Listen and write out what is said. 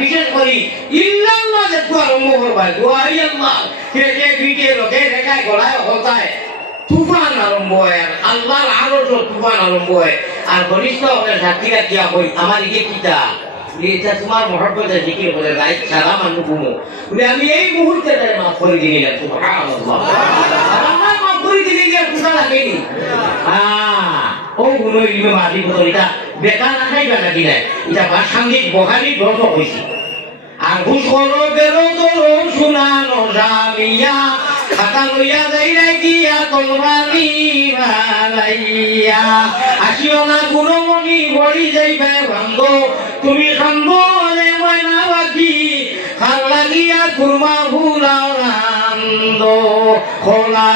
বিশেষ করি ইল্লাল্লাহ দেখো আরম্ভ করবা দোয়াই আল্লাহ কে কে ভিটে লোকে রেখায় গলায় হতায় তুফান আরম্ভ হয় আল্লাহর আরো তুফান আরম্ভ হয় আর ঘনিষ্ঠ সাক্ষীরা কিয়া কই আমার ইকে কিতা এটা তোমার মহব্বতে জিকির করে রাইট সালাম আনু ঘুমো বলে আমি এই মুহূর্তে তাই মাফ করে দিলাম সুবহানাল্লাহ আমার মাফ করে দিলাম কোথা লাগেনি ও গুণ ইমে মাটি বতো এটা বেকার না খাইবা নাকি নাই এটা সাংঘিক বহালি গ্রন্থ হয়েছে আর ঘুষ করো বেরো করো শুনানো জামিয়া খাতা লইয়া যাই রাইয়া তলবারি ভালাইয়া আসিও না গুণমণি বড়ি যাইবে ভাঙ্গ তুমি খান্দ রে ময়না বাকি খান লাগিয়া কুরমা ভুলাও রান্দ খোলা